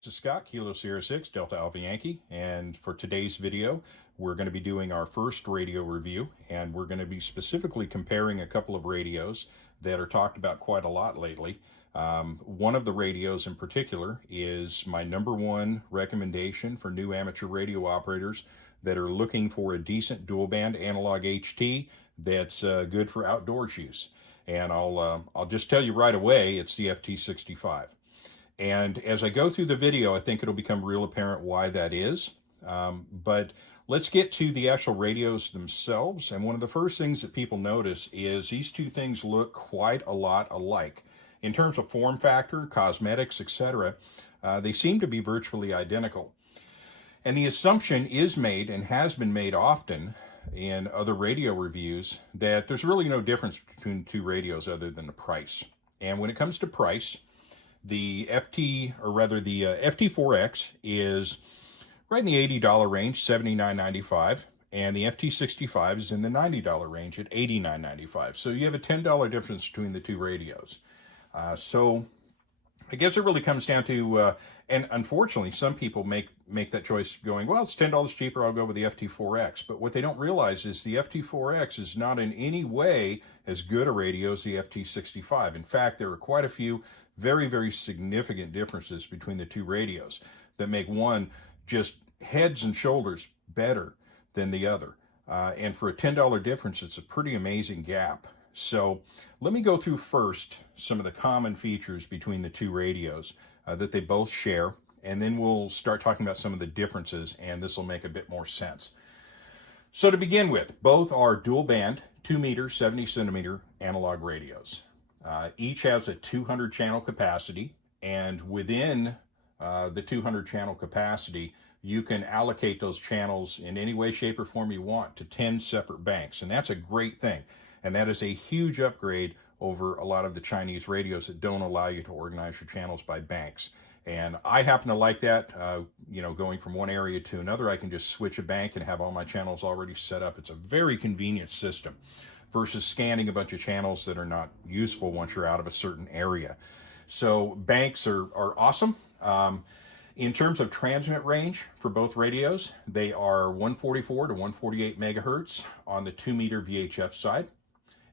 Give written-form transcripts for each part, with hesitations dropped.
This is Scott, Kilo Sierra 6, Delta Alpha Yankee, and for today's video, we're going to be doing our first radio review, and we're going to be specifically comparing a couple of radios that are talked about quite a lot lately. One of the radios in particular is my #1 recommendation for new amateur radio operators that are looking for a decent dual band analog HT that's good for outdoors use. And I'll just tell you right away, it's the FT-65. And as I go through the video, I think it'll become real apparent why that is. But let's get to the actual radios themselves. And one of the first things that people notice is these two things look quite a lot alike. In terms of form factor, cosmetics, etc., they seem to be virtually identical. And the assumption is made, and has been made often in other radio reviews, that there's really no difference between two radios other than the price. And when it comes to price, the FT-4X is right in the $80 range, $79.95, and the FT-65 is in the $90 range at $89.95. So you have a $10 difference between the two radios. So I guess it really comes down to, and unfortunately, some people make that choice going, well, it's $10 cheaper, I'll go with the FT-4X. But what they don't realize is the FT-4X is not in any way as good a radio as the FT-65. In fact, there are quite a few very, very significant differences between the two radios that make one just heads and shoulders better than the other. And for a $10 difference, it's a pretty amazing gap. So let me go through first some of the common features between the two radios that they both share, and then we'll start talking about some of the differences, and this will make a bit more sense. So to begin with, both are dual band, 2 meter, 70 centimeter analog radios. Each has a 200 channel capacity, and within the 200 channel capacity, you can allocate those channels in any way, shape, or form you want to 10 separate banks, and that's a great thing. And that is a huge upgrade over a lot of the Chinese radios that don't allow you to organize your channels by banks. And I happen to like that, going from one area to another. I can just switch a bank and have all my channels already set up. It's a very convenient system versus scanning a bunch of channels that are not useful once you're out of a certain area. So banks are awesome. In terms of transmit range for both radios, they are 144 to 148 megahertz on the 2 meter VHF side,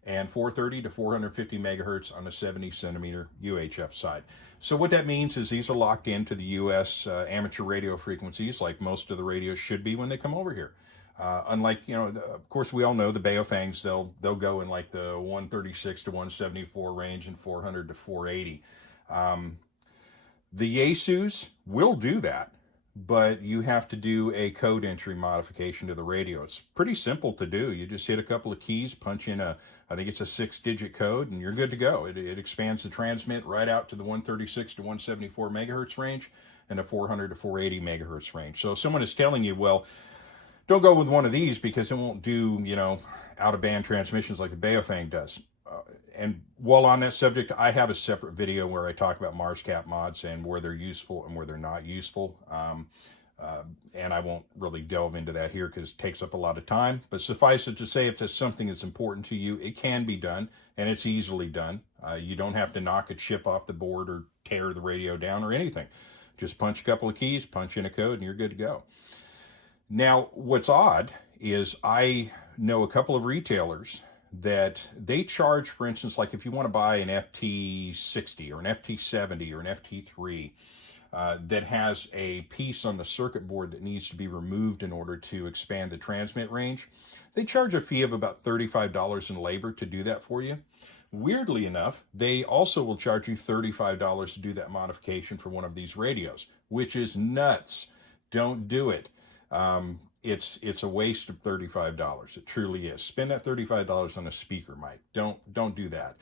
and 430 to 450 megahertz on the 70 centimeter UHF side. So what that means is these are locked into the US amateur radio frequencies, like most of the radios should be when they come over here. Unlike, of course, we all know the Baofangs, they'll go in like the 136 to 174 range and 400 to 480. The Yaesus will do that, but you have to do a code entry modification to the radio. It's pretty simple to do. You just hit a couple of keys, punch in I think it's a 6-digit code, and you're good to go. It expands the transmit right out to the 136 to 174 megahertz range and the 400 to 480 megahertz range. So if someone is telling you, well, don't go with one of these because it won't do, out-of-band transmissions like the Baofang does. And while on that subject, I have a separate video where I talk about MarsCap mods and where they're useful and where they're not useful. And I won't really delve into that here because it takes up a lot of time. But suffice it to say, if there's something that's important to you, it can be done, and it's easily done. You don't have to knock a chip off the board or tear the radio down or anything. Just punch a couple of keys, punch in a code, and you're good to go. Now, what's odd is I know a couple of retailers that they charge, for instance, like if you want to buy an FT-60 or an FT-70 or an FT-3 that has a piece on the circuit board that needs to be removed in order to expand the transmit range, they charge a fee of about $35 in labor to do that for you. Weirdly enough, they also will charge you $35 to do that modification for one of these radios, which is nuts. Don't do it. It's a waste of $35. It truly is. Spend that $35 on a speaker mic. Don't do that.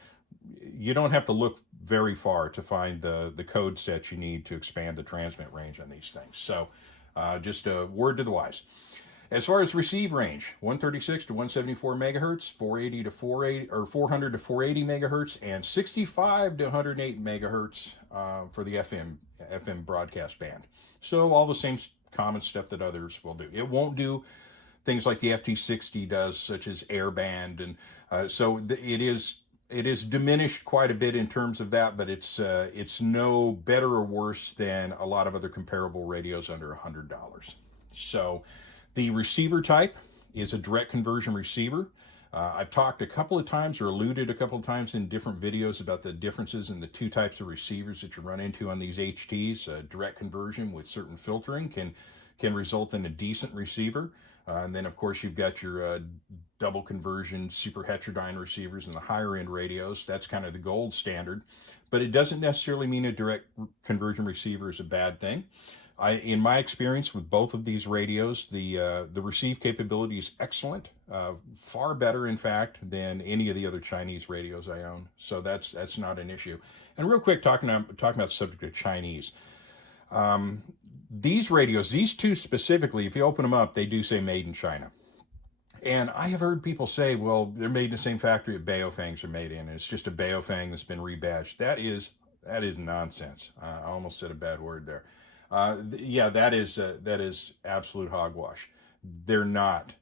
You don't have to look very far to find the code set you need to expand the transmit range on these things. So just a word to the wise. As far as receive range, 136 to 174 megahertz, 480 to 480 or 400 to 480 megahertz, and 65 to 108 megahertz for the FM broadcast band. So all the same common stuff that others will do. It won't do things like the FT-60 does, such as airband, and so it is it is diminished quite a bit in terms of that, but it's no better or worse than a lot of other comparable radios under $100. So the receiver type is a direct conversion receiver. I've talked a couple of times or alluded a couple of times in different videos about the differences in the two types of receivers that you run into on these HTs. Direct conversion with certain filtering can result in a decent receiver. And then, of course, you've got your double conversion super heterodyne receivers in the higher end radios. That's kind of the gold standard. But it doesn't necessarily mean a direct conversion receiver is a bad thing. In my experience with both of these radios, the receive capability is excellent, far better, in fact, than any of the other Chinese radios I own. So that's not an issue. And real quick, talking about the subject of Chinese, these radios, these two specifically, if you open them up, they do say made in China. And I have heard people say, well, they're made in the same factory that Baofangs are made in, and it's just a Baofang that's been rebadged. That is nonsense. I almost said a bad word there. Yeah, that is absolute hogwash. They're not.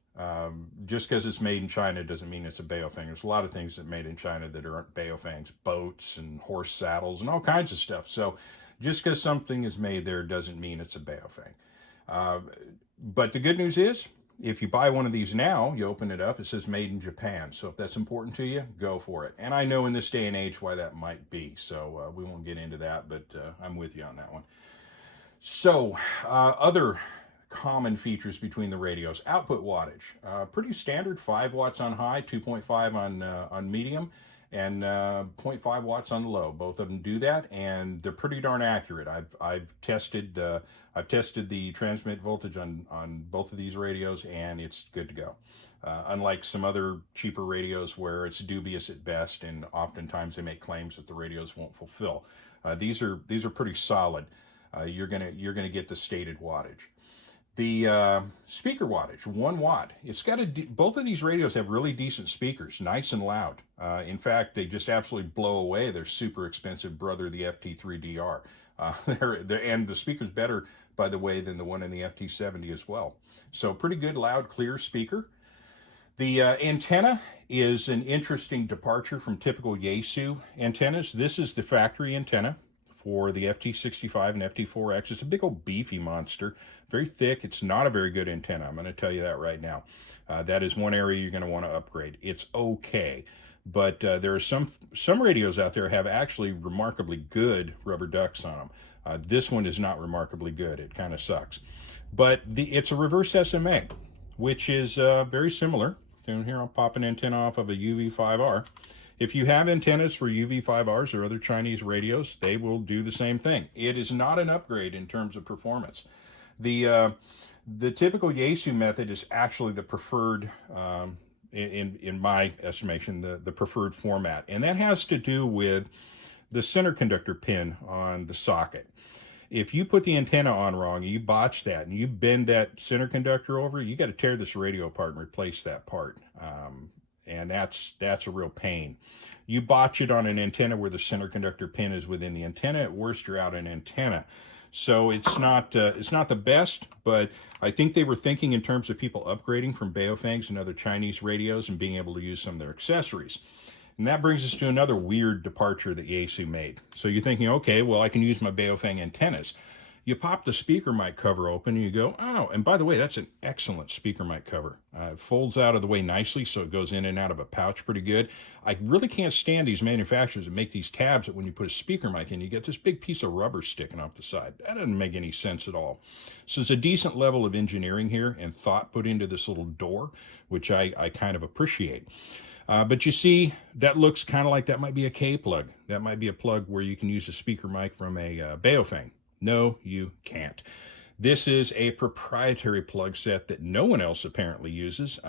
Just because it's made in China doesn't mean it's a Baofang. There's a lot of things that are made in China that aren't Baofangs, boats and horse saddles and all kinds of stuff. So just because something is made there doesn't mean it's a Baofang. But the good news is, if you buy one of these now, you open it up, it says made in Japan. So if that's important to you, go for it. And I know in this day and age why that might be. So we won't get into that, but I'm with you on that one. So other common features between the radios: output wattage, pretty standard, 5 watts on high, 2.5 on medium, and 0.5 watts on low. Both of them do that, and they're pretty darn accurate. I've tested the transmit voltage on both of these radios, and it's good to go. Unlike some other cheaper radios where it's dubious at best, and oftentimes they make claims that the radios won't fulfill. These are pretty solid. You're gonna get the stated wattage. The speaker wattage, 1 watt. It's got both of these radios have really decent speakers, nice and loud. In fact, they just absolutely blow away their super expensive brother, the FT3DR. And the speaker's better, by the way, than the one in the FT70 as well. So pretty good, loud, clear speaker. The antenna is an interesting departure from typical Yaesu antennas. This is the factory antenna for the FT-65 and FT-4X. It's a big old beefy monster, very thick. It's not a very good antenna. I'm going to tell you that right now. That is one area you're going to want to upgrade. It's okay, but there are some radios out there have actually remarkably good rubber ducks on them. This one is not remarkably good. It kind of sucks, but it's a reverse SMA, which is very similar. And here I'll pop an antenna off of a UV5R. If you have antennas for UV5Rs or other Chinese radios, they will do the same thing. It is not an upgrade in terms of performance. The typical Yaesu method is actually the preferred, in my estimation, the preferred format. And that has to do with the center conductor pin on the socket. If you put the antenna on wrong, you botch that, and you bend that center conductor over, you got to tear this radio apart and replace that part. And that's a real pain. You botch it on an antenna where the center conductor pin is within the antenna, at worst you're out an antenna. So it's not the best, but I think they were thinking in terms of people upgrading from Baofangs and other Chinese radios and being able to use some of their accessories. And that brings us to another weird departure that Yaesu made. So you're thinking, okay, well, I can use my Baofang antennas. You pop the speaker mic cover open and you go, oh, and by the way, that's an excellent speaker mic cover. It folds out of the way nicely, so it goes in and out of a pouch pretty good. I really can't stand these manufacturers that make these tabs that when you put a speaker mic in, you get this big piece of rubber sticking off the side. That doesn't make any sense at all. So there's a decent level of engineering here and thought put into this little door, which I kind of appreciate. But you see, that looks kind of like that might be a K plug. That might be a plug where you can use a speaker mic from a Baofang. No, you can't. This is a proprietary plug set that no one else apparently uses.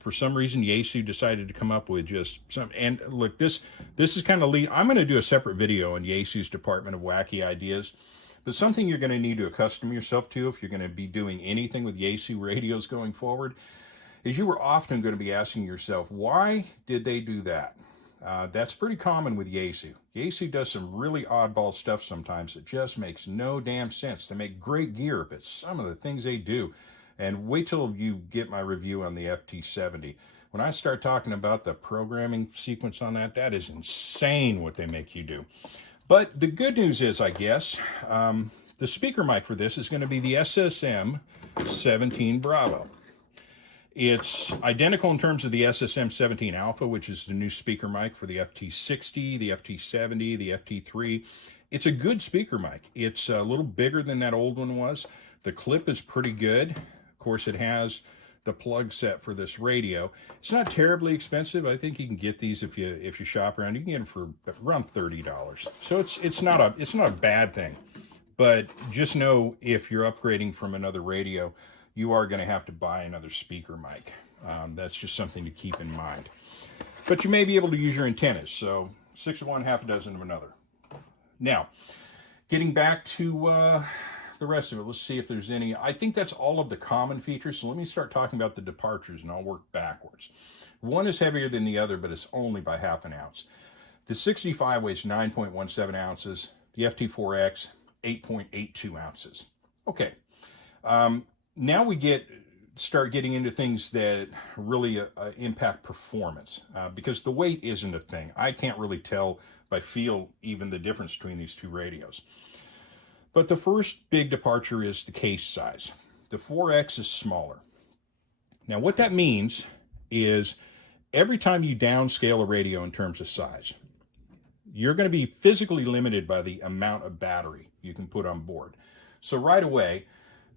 For some reason, Yaesu decided to come up with just some. And look, this is kind of I'm going to do a separate video on Yaesu's Department of Wacky Ideas. But something you're going to need to accustom yourself to if you're going to be doing anything with Yaesu radios going forward is you were often going to be asking yourself, why did they do that? That's pretty common with Yaesu. Yaesu does some really oddball stuff sometimes that just makes no damn sense. They make great gear, but some of the things they do, and wait till you get my review on the FT-70. when I start talking about the programming sequence on that, that is insane what they make you do. But the good news is, I guess, the speaker mic for this is going to be the SSM-17 Bravo. It's identical in terms of the SSM-17 Alpha, which is the new speaker mic for the FT-60, the FT-70, the FT-3. It's a good speaker mic. It's a little bigger than that old one was. The clip is pretty good. Of course, it has the plug set for this radio. It's not terribly expensive. I think you can get these if you shop around. You can get them for around $30. So it's not a bad thing. But just know if you're upgrading from another radio, you are going to have to buy another speaker mic. That's just something to keep in mind. But you may be able to use your antennas. So 6 of one, half a dozen of another. Now, getting back to the rest of it, let's see if there's any. I think that's all of the common features. So let me start talking about the departures, and I'll work backwards. One is heavier than the other, but it's only by half an ounce. The 65 weighs 9.17 ounces. The FT-4X, 8.82 ounces. Okay. Now we start getting into things that really impact performance, because the weight isn't a thing. I can't really tell by feel even the difference between these two radios. But the first big departure is the case size. The 4X is smaller. Now what that means is every time you downscale a radio in terms of size, you're going to be physically limited by the amount of battery you can put on board. So right away,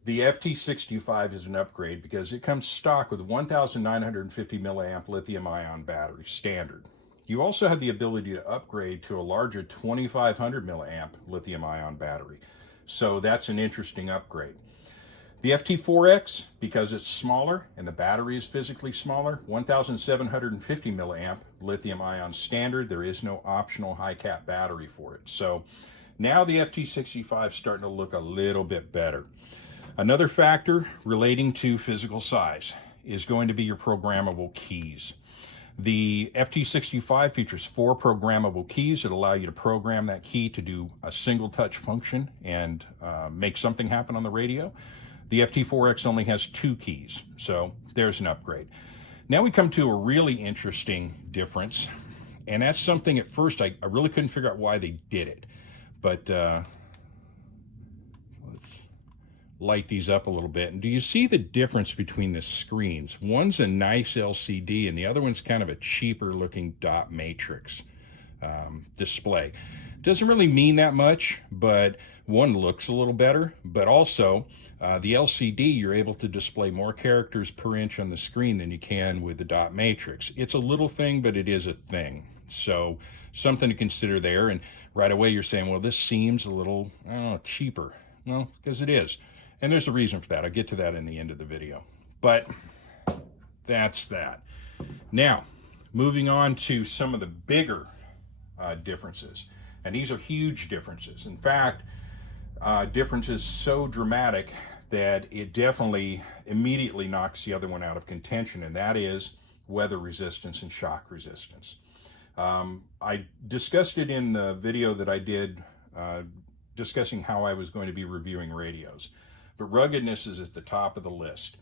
the FT-65 is an upgrade because it comes stock with a 1,950 milliamp lithium-ion battery, standard. You also have the ability to upgrade to a larger 2,500 milliamp lithium-ion battery. So that's an interesting upgrade. The FT-4X, because it's smaller and the battery is physically smaller, 1,750 milliamp lithium-ion standard. There is no optional high-cap battery for it. So now the FT-65 is starting to look a little bit better. Another factor relating to physical size is going to be your programmable keys. The FT-65 features 4 programmable keys that allow you to program that key to do a single touch function and make something happen on the radio. The FT-4X only has 2 keys, so there's an upgrade. Now we come to a really interesting difference, and that's something at first I really couldn't figure out why they did it. But let's light these up a little bit. And do you see the difference between the screens? One's a nice LCD and the other one's kind of a cheaper looking dot matrix display. Doesn't really mean that much, but one looks a little better, but also the LCD, you're able to display more characters per inch on the screen than you can with the dot matrix. It's a little thing, but it is a thing. So something to consider there. And right away you're saying, well, this seems a little cheaper. Well, because it is. And there's a reason for that. I'll get to that in the end of the video. But that's that. Now, moving on to some of the bigger differences. And these are huge differences. In fact, differences so dramatic that it definitely immediately knocks the other one out of contention, and that is weather resistance and shock resistance. I discussed it in the video that I did discussing how I was going to be reviewing radios, but ruggedness is at the top of the list.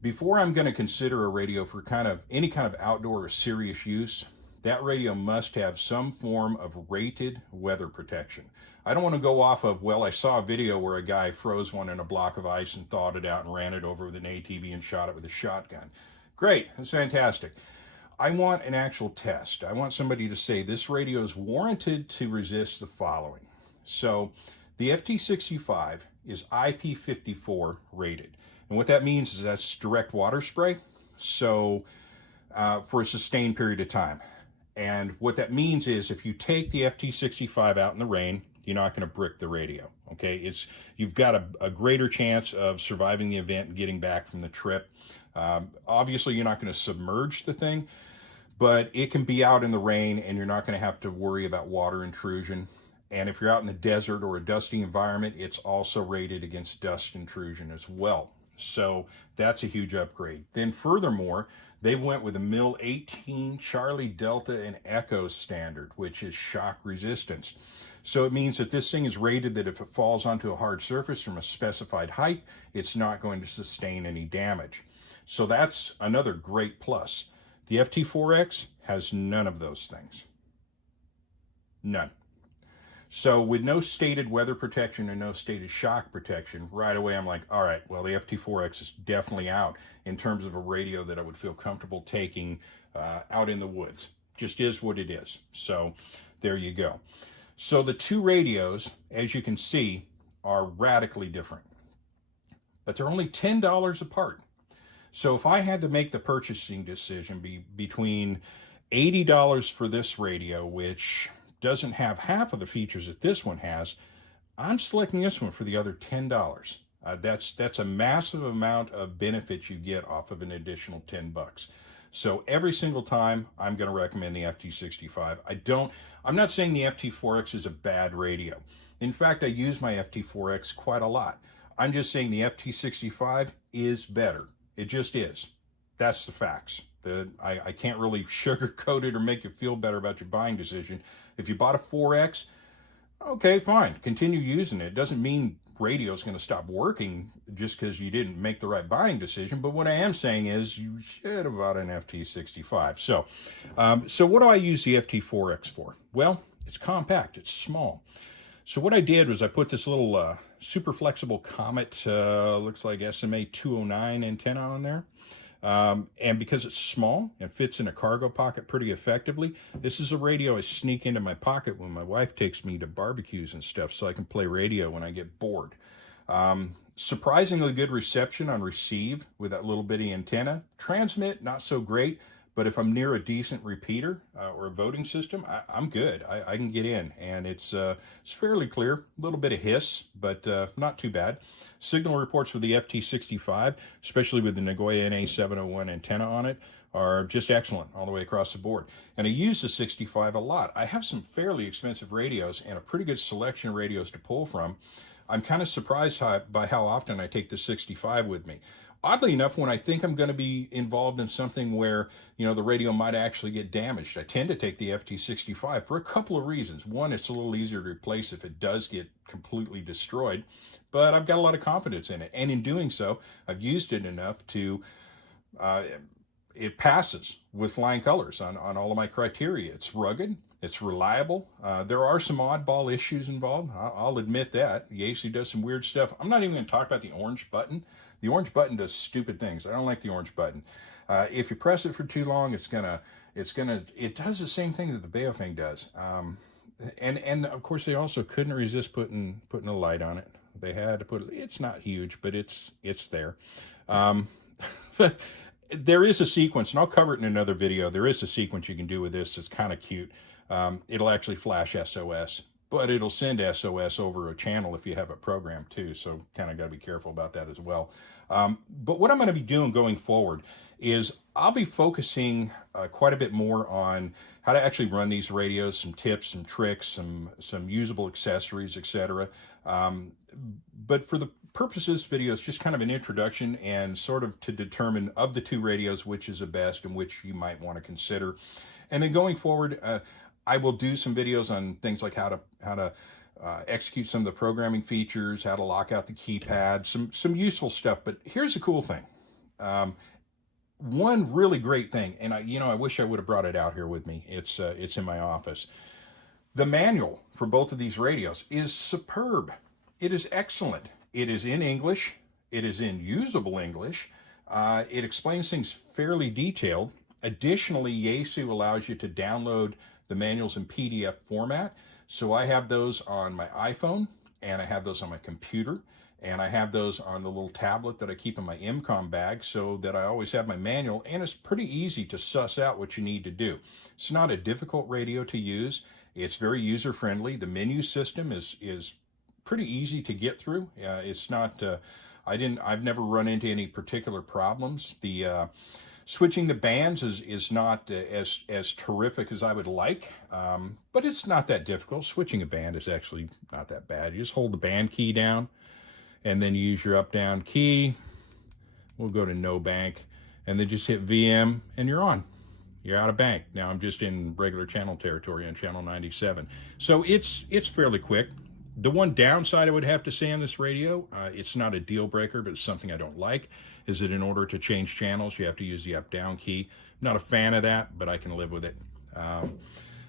Before I'm going to consider a radio for any kind of outdoor or serious use, that radio must have some form of rated weather protection. I don't want to go off of, well, I saw a video where a guy froze one in a block of ice and thawed it out and ran it over with an ATV and shot it with a shotgun. Great, that's fantastic. I want an actual test. I want somebody to say this radio is warranted to resist the following. So the FT-65 is Ip54 rated. And what that means is that's direct water spray, so for a sustained period of time. And what that means is if you take the FT-65 out in the rain, you're not going to brick the radio, okay? You've got a greater chance of surviving the event and getting back from the trip. Obviously, you're not going to submerge the thing, but it can be out in the rain and you're not going to have to worry about water intrusion. And if you're out in the desert or a dusty environment, it's also rated against dust intrusion as well. So that's a huge upgrade. Then furthermore, they went with a MIL 18 Charlie Delta and Echo standard, which is shock resistance. So it means that this thing is rated that if it falls onto a hard surface from a specified height, it's not going to sustain any damage. So that's another great plus. The FT-4X has none of those things. None. So with no stated weather protection and no stated shock protection, right away I'm like, all right, well, the FT-4X is definitely out in terms of a radio that I would feel comfortable taking out in the woods. Just is what it is. So there you go. So the two radios, as you can see, are radically different, but they're only $10 apart. So if I had to make the purchasing decision between $80 for this radio, which doesn't have half of the features that this one has, I'm selecting this one for the other $10. That's a massive amount of benefit you get off of an additional $10. So every single time I'm going to recommend the FT-65. I'm not saying the FT-4X is a bad radio. In fact, I use my FT-4X quite a lot. I'm just saying the FT-65 is better. It just is. That's the facts. I can't really sugarcoat it or make you feel better about your buying decision. If you bought a 4X, okay, fine. Continue using it. It doesn't mean radio is going to stop working just because you didn't make the right buying decision. But what I am saying is you should have bought an FT-65. So what do I use the FT-4X for? Well, it's compact. It's small. So what I did was I put this little super flexible Comet, looks like SMA 209 antenna on there. And because it's small and fits in a cargo pocket pretty effectively, this is a radio I sneak into my pocket when my wife takes me to barbecues and stuff so I can play radio when I get bored. Surprisingly good reception on receive with that little bitty antenna. Transmit, not so great, but if I'm near a decent repeater or a voting system, I'm good. I can get in, and it's fairly clear. A little bit of hiss, but not too bad. Signal reports for the FT-65, especially with the Nagoya NA701 antenna on it, are just excellent all the way across the board. And I use the 65 a lot. I have some fairly expensive radios and a pretty good selection of radios to pull from. I'm kind of surprised by how often I take the 65 with me. Oddly enough, when I think I'm going to be involved in something where, the radio might actually get damaged, I tend to take the FT-65 for a couple of reasons. One, it's a little easier to replace if it does get completely destroyed, but I've got a lot of confidence in it. And in doing so, I've used it enough to, it passes with flying colors on all of my criteria. It's rugged. It's reliable. There are some oddball issues involved. I'll admit that. Yaesu does some weird stuff. I'm not even going to talk about the orange button. The orange button does stupid things. I don't like the orange button. If you press it for too long, it does the same thing that the Baofeng does. And of course they also couldn't resist putting a light on it. They had to put it. It's not huge, but it's there. There is a sequence, and I'll cover it in another video. There is a sequence you can do with this. It's kind of cute. It'll actually flash SOS, but it'll send SOS over a channel if you have it programmed too. So kind of got to be careful about that as well. But what I'm going to be doing going forward is I'll be focusing quite a bit more on how to actually run these radios, some tips, some tricks, some usable accessories, etc. But for the purpose of this video, it's just kind of an introduction and sort of to determine of the two radios which is the best and which you might want to consider. And then going forward, I will do some videos on things like how to execute some of the programming features, how to lock out the keypad, some useful stuff. But here's the cool thing. One really great thing, and I wish I would have brought it out here with me. It's in my office. The manual for both of these radios is superb. It is excellent. It is in English. It is in usable English. It explains things fairly detailed. Additionally, Yaesu allows you to download the manuals in PDF format. So I have those on my iPhone, and I have those on my computer, and I have those on the little tablet that I keep in my IMCOM bag so that I always have my manual, and it's pretty easy to suss out what you need to do. It's not a difficult radio to use. It's very user-friendly. The menu system is pretty easy to get through. It's not, I've never run into any particular problems. The switching the bands is not as terrific as I would like, but it's not that difficult. Switching a band is actually not that bad. You just hold the band key down, and then you use your up-down key. We'll go to no bank, and then just hit VM, and you're on. You're out of bank. Now I'm just in regular channel territory on channel 97. So it's fairly quick. The one downside I would have to say on this radio, it's not a deal breaker, but it's something I don't like, is that in order to change channels, you have to use the up-down key. I'm not a fan of that, but I can live with it.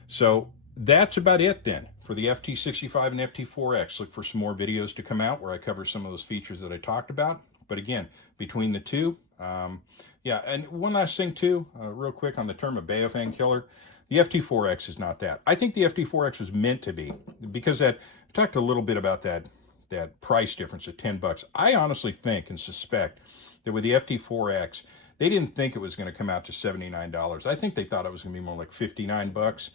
So that's about it then for the FT-65 and FT-4X. Look for some more videos to come out where I cover some of those features that I talked about. But again, between the two, yeah, and one last thing too, real quick on the term of Baofeng killer. The FT-4X is not that. I think the FT-4X was meant to be, because I talked a little bit about that price difference of 10 bucks. I honestly think and suspect that with the FT-4X, they didn't think it was going to come out to $79. I think they thought it was going to be more like 59 bucks,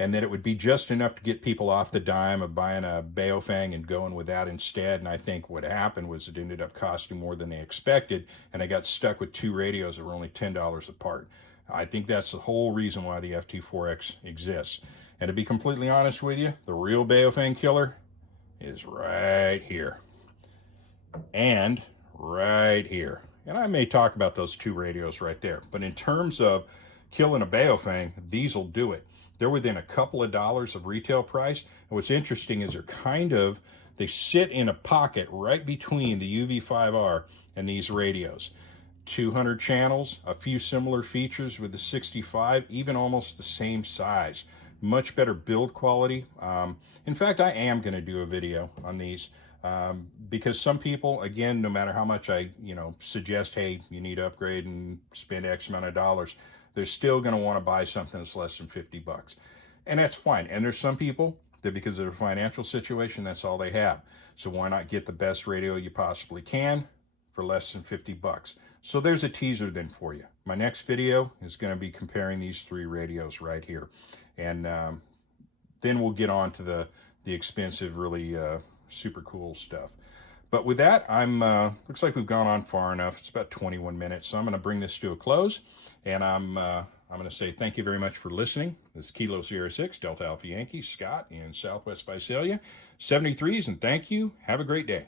and that it would be just enough to get people off the dime of buying a Baofeng and going with that instead. And I think what happened was it ended up costing more than they expected, and I got stuck with two radios that were only $10 apart. I think that's the whole reason why the FT-4X exists. And to be completely honest with you, the real Baofeng killer is right here. And right here. And I may talk about those two radios right there. But in terms of killing a Baofeng, these will do it. They're within a couple of dollars of retail price. And what's interesting is they sit in a pocket right between the UV5R and these radios. 200 channels, a few similar features with the 65, even almost the same size. Much better build quality. In fact, I am going to do a video on these because some people, again, no matter how much I suggest, hey, you need to upgrade and spend X amount of dollars, they're still going to want to buy something that's less than 50 bucks. And that's fine. And there's some people that because of their financial situation, that's all they have. So why not get the best radio you possibly can for less than 50 bucks? So there's a teaser then for you. My next video is going to be comparing these three radios right here. And then we'll get on to the expensive, really super cool stuff. But with that, looks like we've gone on far enough. It's about 21 minutes. So I'm going to bring this to a close. And I'm going to say thank you very much for listening. This is Kilo Sierra 6, Delta Alpha Yankee, Scott in Southwest Visalia, 73s, and thank you. Have a great day.